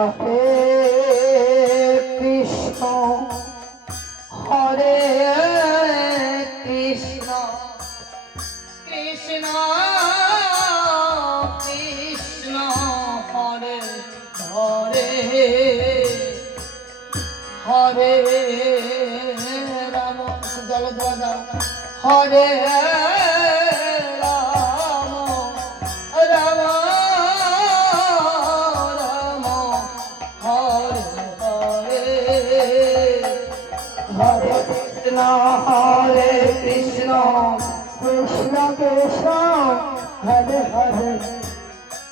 হরে কৃষ্ণ হরে কৃষ্ণ কৃষ্ণ কৃষ্ণ হরে হরে হরে রাম জল দাও হরে রাম রাম রাম হরে হরে হরে কৃষ্ণ হরে কৃষ্ণ কৃষ্ণ কৃষ্ণ হরে হরে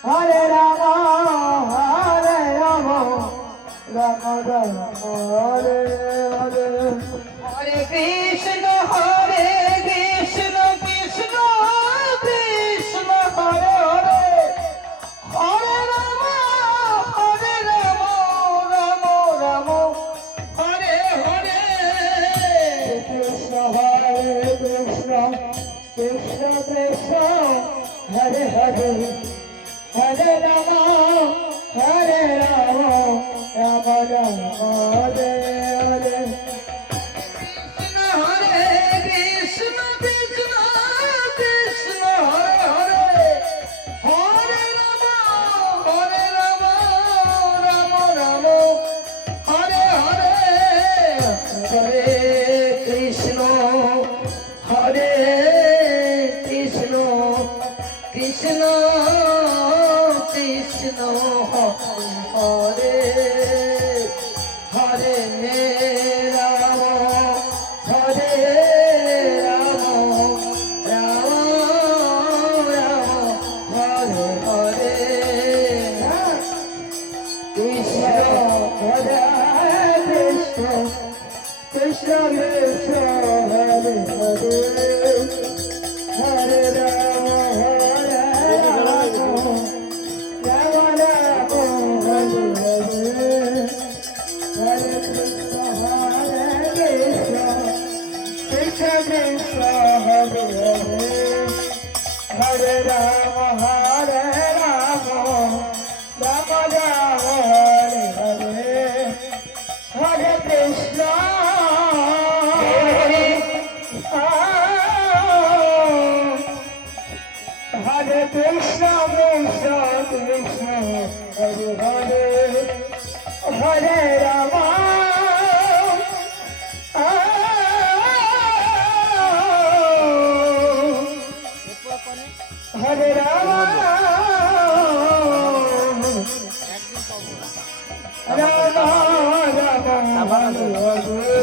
হরে রাম রাম রাম হরে হরে হরে কৃষ্ণ কৃষ্ণ কৃষ্ণ হরে হরে হরে রাম রাম রাম হরে হরে কৃষ্ণ কৃষ্ণ কৃষ্ণ কৃষ্ণ হরে হরে হরে রাম রাম রাম হরে হরে কৃষ্ণ হরে কৃষ্ণ কৃষ্ণ কৃষ্ণ হরে হরে হরে রাম রাম রাম হরে হরে হরে কৃষ্ণ হরে কৃষ্ণ কৃষ্ণ কৃষ্ণ হরে হরে রাম হরে রাম রাম রাম হরে হরে কৃষ্ণ হরে Krishna Krishna Krishna Hare Hare Hare Ram Hare Rama, Hare Rama, Rama Rama, Hare Hare, Hare Krishna, Hare Krishna, Krishna Krishna, Hare Hare, Hare Rama. Hare Rama, Rama Rama,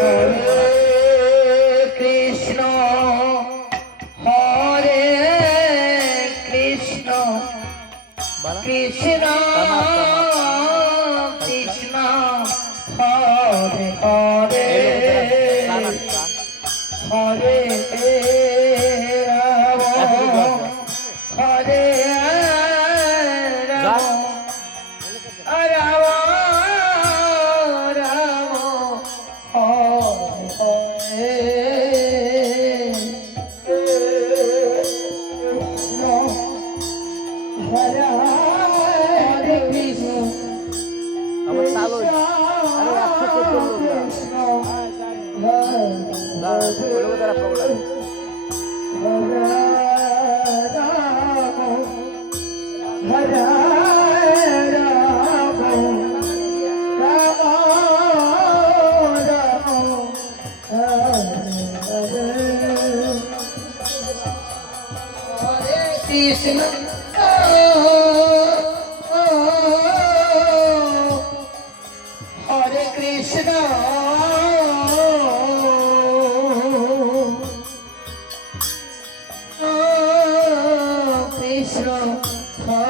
Hare Krishna, Hare Krishna, Krishna Krishna, Hare Hare, Hare Krishna, Hare Krishna, Krishna, Hare